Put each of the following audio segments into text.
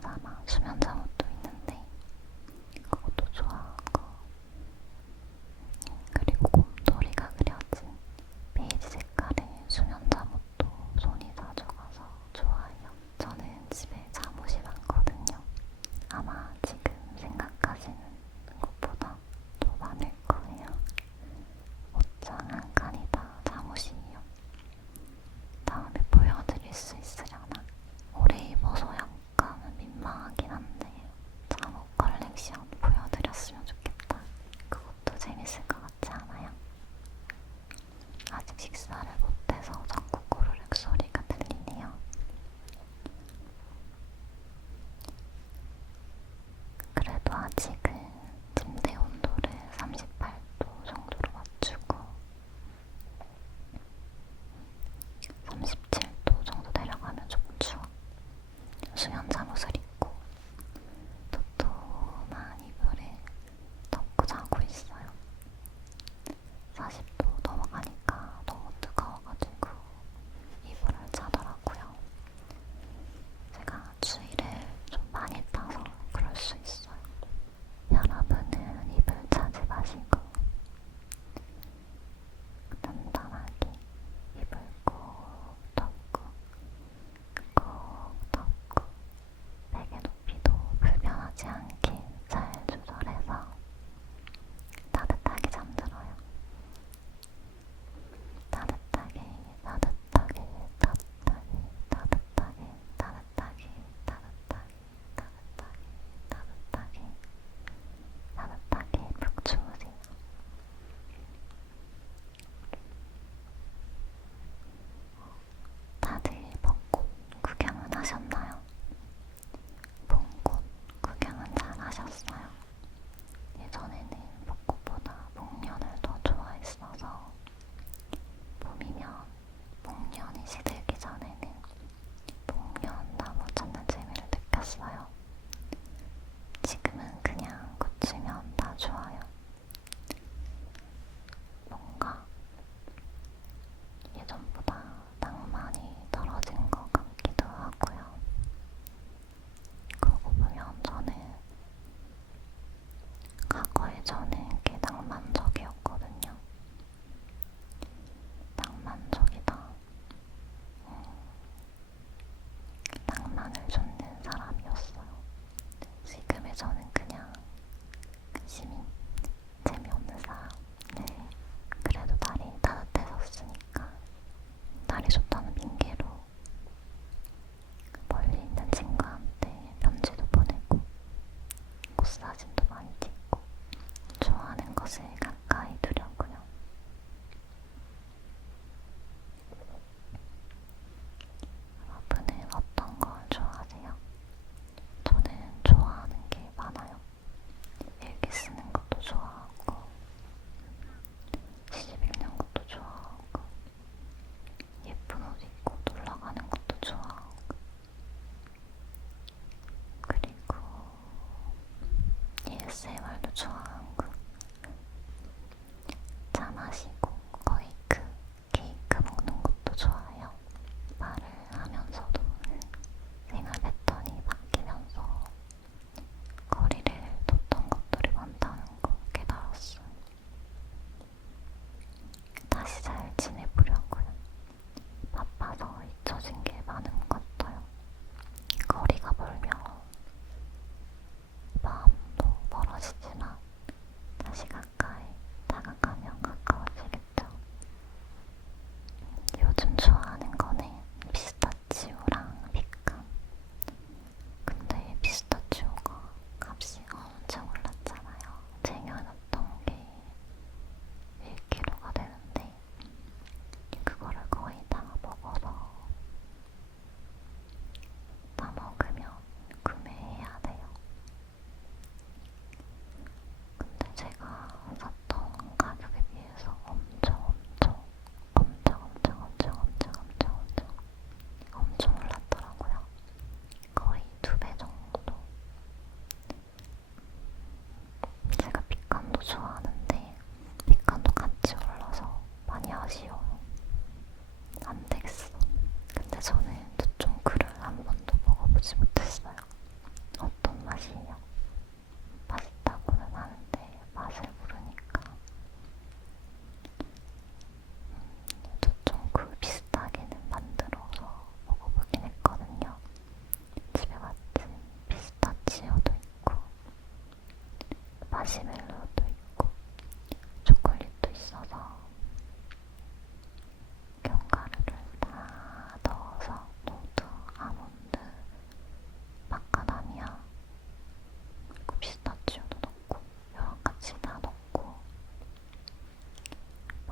자막 수면 잠옷도 있는데 그것도 좋아하고, 그리고 곰돌이가 그려진 베이지 색깔의 수면 잠옷도 손이 자주 가서 좋아해요. 저는 집에 잠옷이 많거든요. 아마 지금 생각하시는 것보다 더 많을 거예요. 옷장 한 칸이 다 잠옷이에요. 다음에 보여드릴 수 있으려나? 오래 입어서 약간은 민망하긴 한데 잠옷 컬렉션 보여드렸으면 좋겠다. 그것도 재밌을 것 같지 않아요? 아직 식사를 못해서 자꾸 꼬르륵 소리가 들리네요. 그래도 아직은 침대 온도를 38도 정도로 맞추고 37도 정도 내려가면 조금 추워. 수면 잠옷을 입고 도톰한 이불에 덮고 자고 있어요. 40도 넘어가니까 너무 뜨거워가지고 이불을 차더라고요. 제가 추위를 좀 많이 타서 그럴 수 있어요. 여러분은 이불 차지 마시고 단단하게 이불 꼭 덮고 꼭 덮고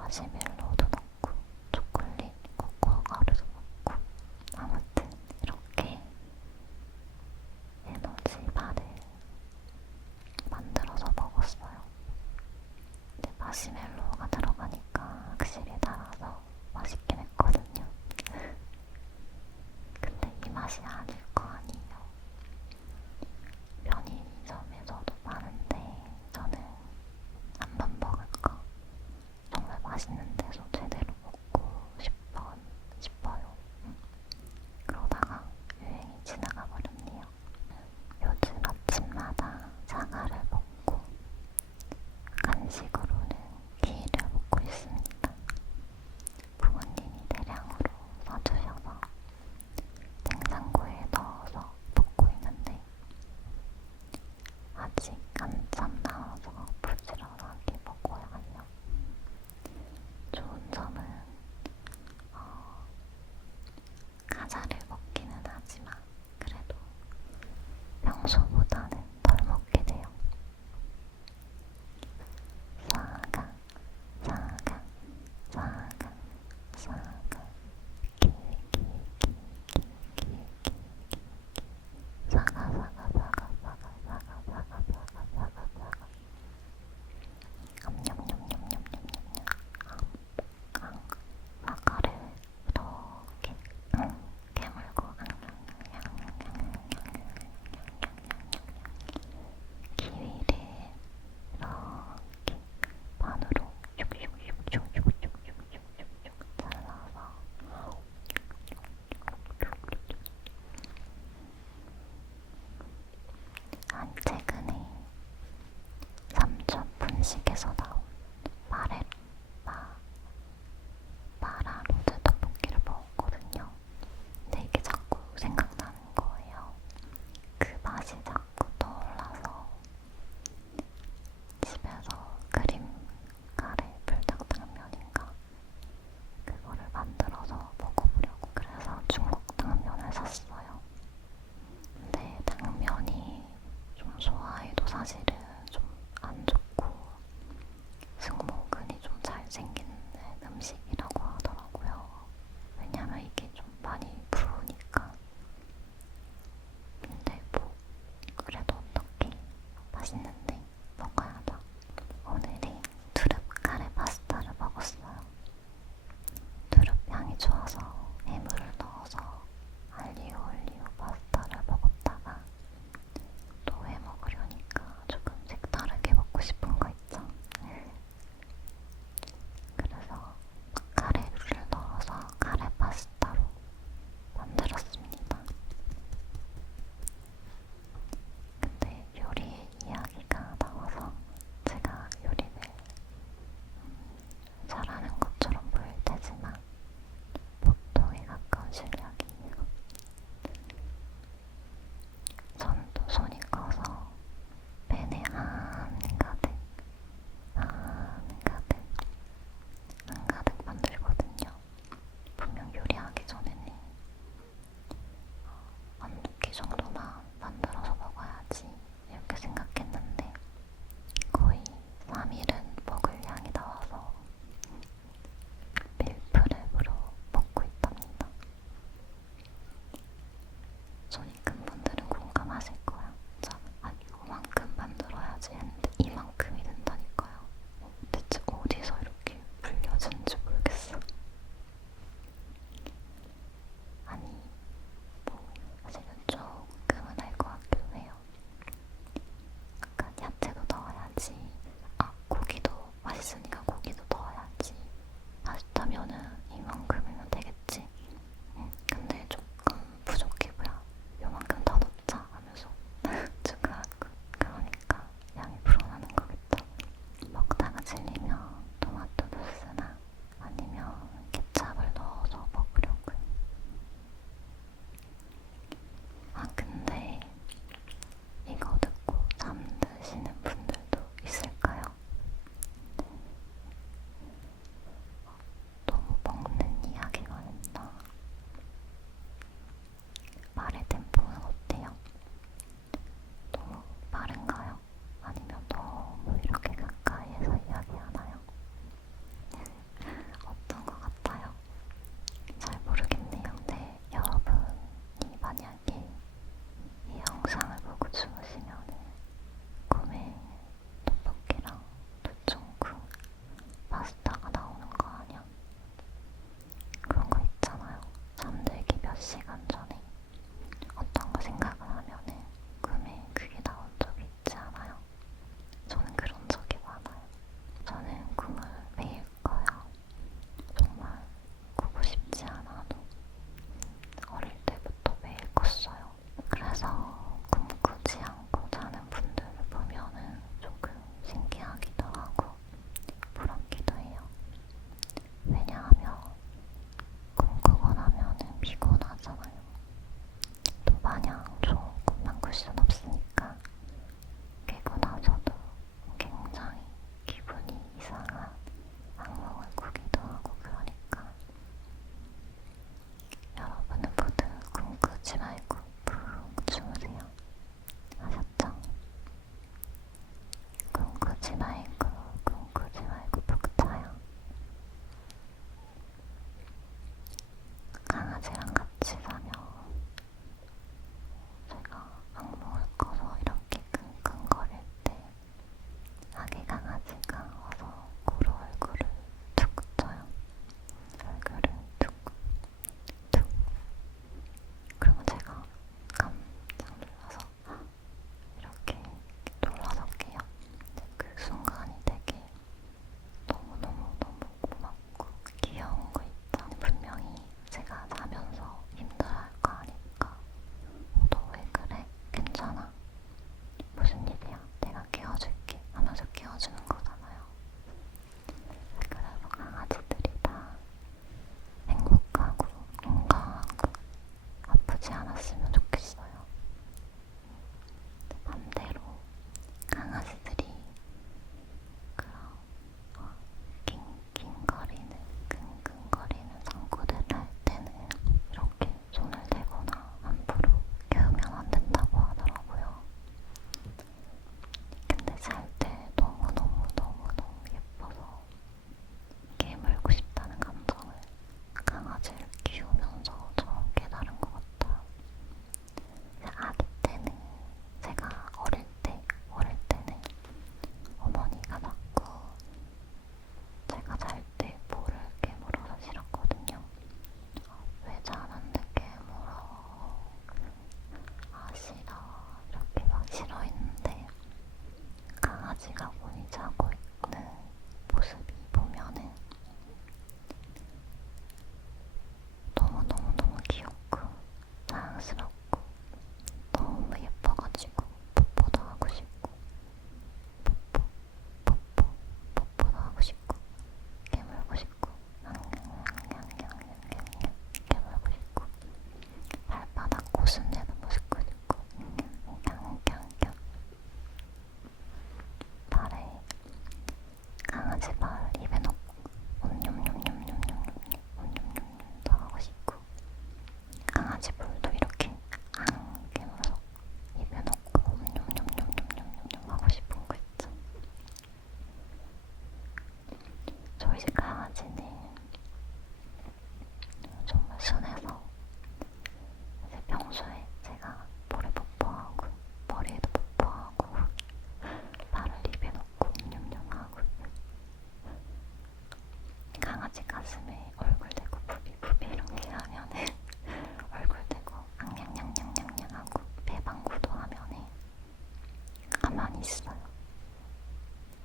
마시멜로도 넣고 초콜릿, 코코아 가루도 넣고 아무튼 이렇게 에너지 바를 만들어서 먹었어요. 근데 마시멜로가 들어가니까 확실히 달아서 맛있긴 했거든요. 근데 이 맛이 아닐 거 아니에요. 편의점에서도 파는데 저는 한번 먹을까? 정말 맛있는 데서 제대로 먹고 싶어요. 그러다가 유행이 지나가 버렸네요. 요즘 아침마다 사과를 먹고 간식으로는 키위를 먹고 있습니다. 부모님이 대량으로 사주셔서 냉장고에 넣어서 먹고 있는데 아직 한참 나와서 부지런하게 먹어야 하네요. 좋은 점은 과자를 먹기는 하지만 그래도 평소보다는 덜 먹게 돼요. 사과, 사과, 사과, 사과, 키위, 키위, 키위, 키위, 키위, 사과, 사과, 사과, 사과, 사과, 사과, 사과, 사과, 사과. 냠냠냠냠냠냠냠냠. 사과를 이렇게 깨물고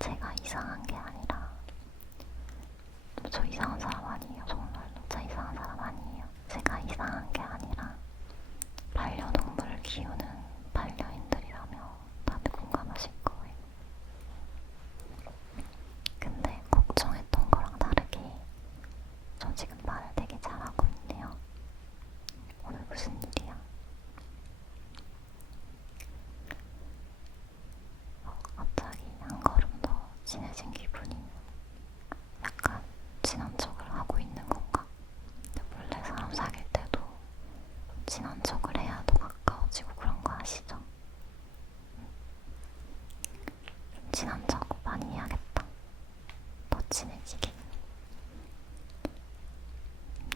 제가 이상한 게 아니라 저 이상한 사람 아니에요. 정말로 저 이상한 사람 아니에요. 제가 이상한 게 아니라 반려동물을 키우는 반려인들이라면 다들 공감하실 거예요. 근데 걱정했던 거랑 다르게 저 지금 말을 되게 잘하고 있네요. 오늘 무슨 일이야? 갑자기 한 걸음 더 친해진 기분이 약간 친한 척을 하고 있는 건가? 원래 사람 사귈 때도 친한 척을 해야 더 가까워지고 그런 거 아시죠? 좀 친한 척 많이 해야겠다. 더 친해지게.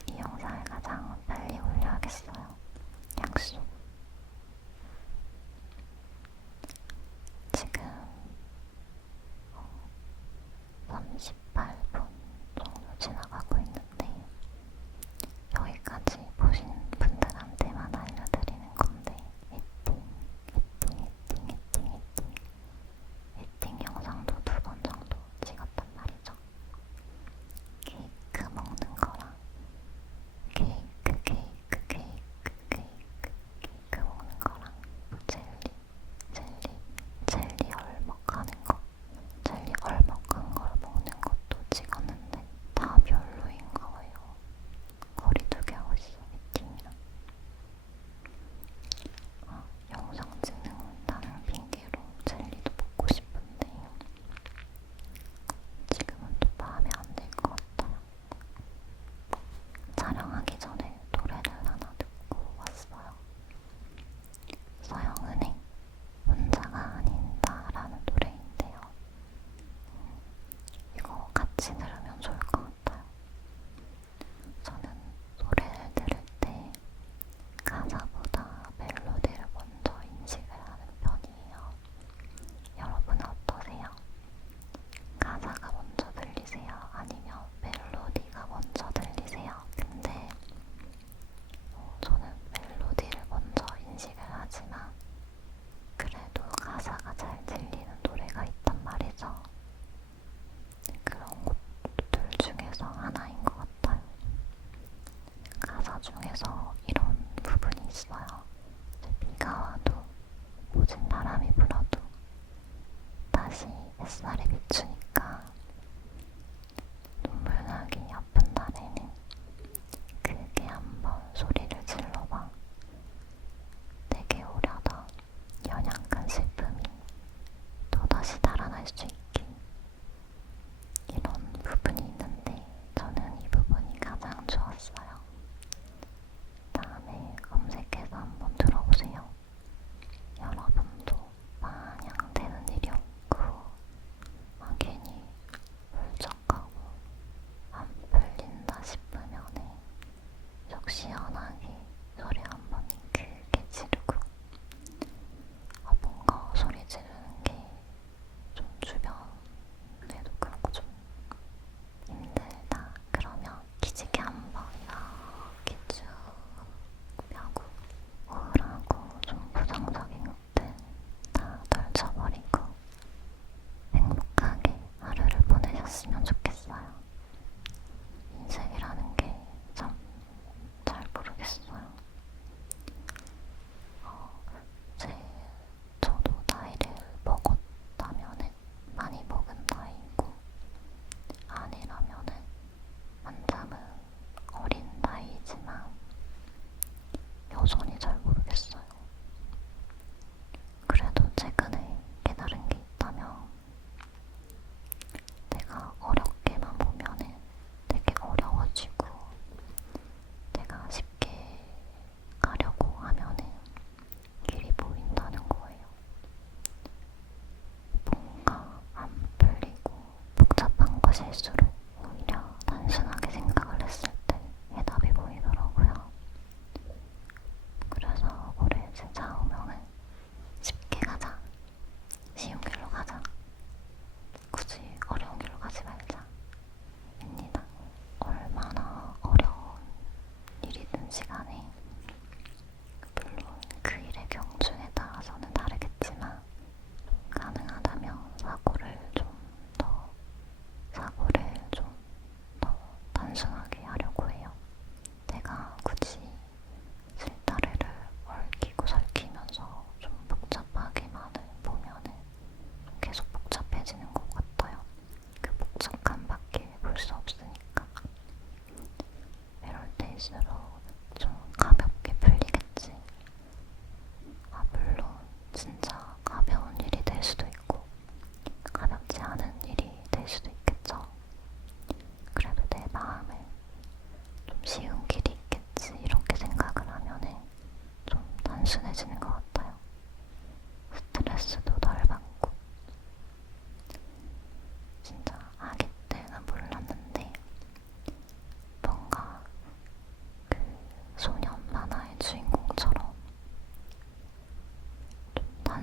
이 영상을 가장 빨리 올려야겠어요. 약속. 지금 38분 정도 지나가고 있는데 여기까지 보신 분들한테만 알려드리는 건데 에팅 영상도 2번 정도 찍었단 말이죠. 케이크 먹는 거랑 케이크 먹는 거랑 젤리 얼먹하는 거, 젤리 얼먹한 걸 먹는 것도 찍었는데 다 별로인 거예요. 거리두기 하고 있어, 미팅이랑. 영상 찍는다는 핑계로 젤리도 먹고 싶은데 지금은 또 마음에 안 들 것 같아요. 촬영하기 전에 노래를 하나 듣고 왔어요. 서영은의 혼자가 아닌다라는 노래인데요. 이거 같이 들으면 좋을 것 같아요. 저는 노래를 들을 때 가사보다 멜로디를 먼저 인식을 하는 편이에요. 여러분은 어떠세요? 가사가 먼저 들리세요? 아니면 멜로디가 먼저 들리세요? 근데 저는 멜로디를 먼저 인식을 하지만 그래도 가사가 잘 들리는 노래가 있단 말이죠. 그런 곡들 중에서 하나인 것 같아요. 가사 중에서 이런 부분이 있어요. 비가 와도 모진 바람이 불어도 다시 햇살이 비추니까 눈물 나기 아픈 날에는 크게 한번 소리를 질러봐. 내게 오려다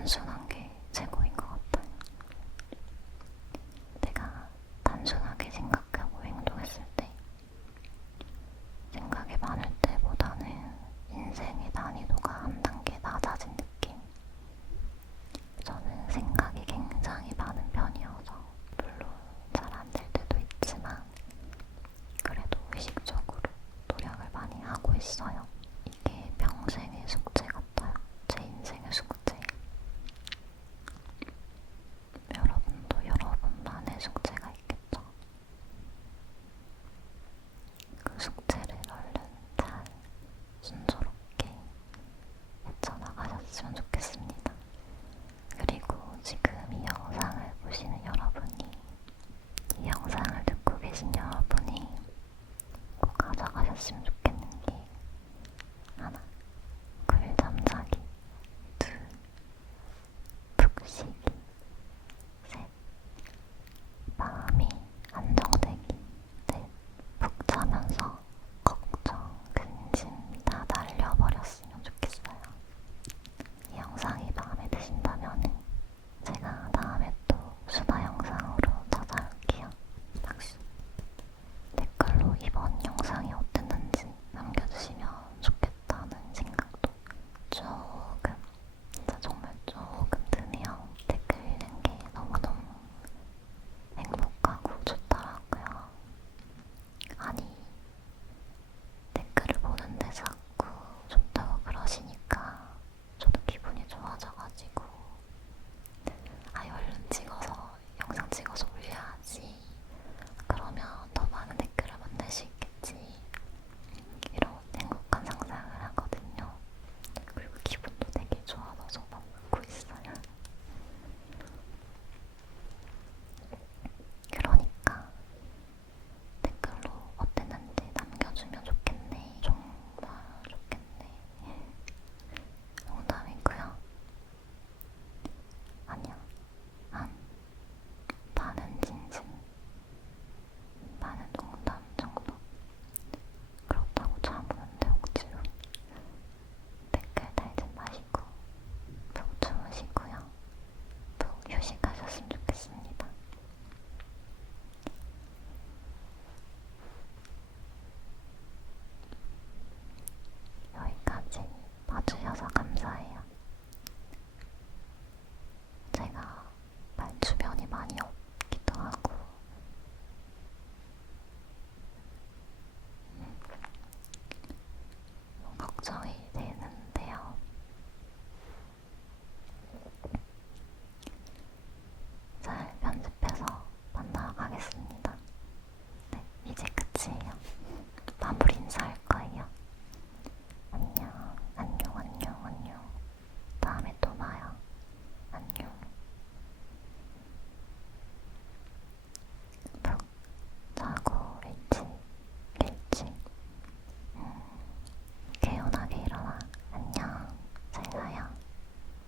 단순한 게 최고인 것 같아요. 내가 단순하게 생각하고 행동했을 때 생각이 많을 때보다는 인생의 난이도가 한 단계 낮아진 느낌. 저는 생각이 굉장히 많은 편이어서 물론 잘 안 될 때도 있지만 그래도 의식적으로 노력을 많이 하고 있어요. 이게 평생의 숙제 같아요. 제 인생의 숙제. 여러분도 여러분만의 숙제가 있겠죠. 그 숙제를 얼른 잘 순조롭게 헤쳐나가셨으면 좋겠습니다. 그리고 지금 이 영상을 보시는 여러분이, 이 영상을 듣고 계신 여러분이 꼭 가져가셨으면 좋겠는 게 하나, 꿀잠 자기. 둘, 푹 쉬기. 셋, 마음이 안정되기. 넷, 푹 자면서 걱정, 근심 다 날려버렸으면 좋겠어요. 이 영상이 마음에 드신다면